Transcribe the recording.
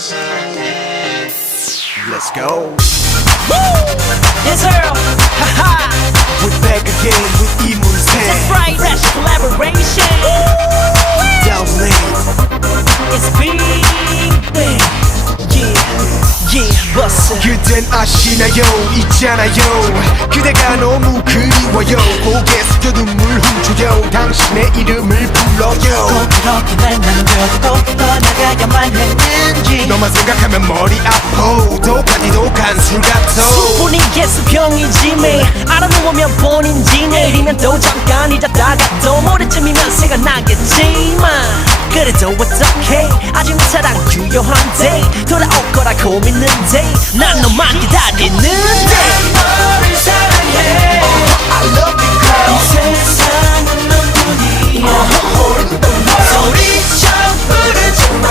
Let's go. Yes, sir. Haha. We're back again with 이문세. That's right. Fresh collaboration. Downlink. It's big thing. Yeah, bust it. 그댄 아시나요? 있잖아요. 그대가 너무 그리워요. 고개 숙여 눈물 훔쳐요. 당신의 이름을 불러요. 꼭 그렇게 날 남겨두고 떠나가야만 했는지. 너만 생각하면 머리 아파. 독하디 독한 술 같아. 수분이 개수병이지 매일 알아놓으면 본인지 내일이면 또 잠깐이자다가 또 모레쯤이면 생각나겠지만 그래도 어떡해 아직 내 사랑 유효한데 돌아올 거라고 믿는데 난 너만 기다리는데 난 너를 사랑해 I love you girl. 이 세상은 너뿐이야 소리쳐 부르지 마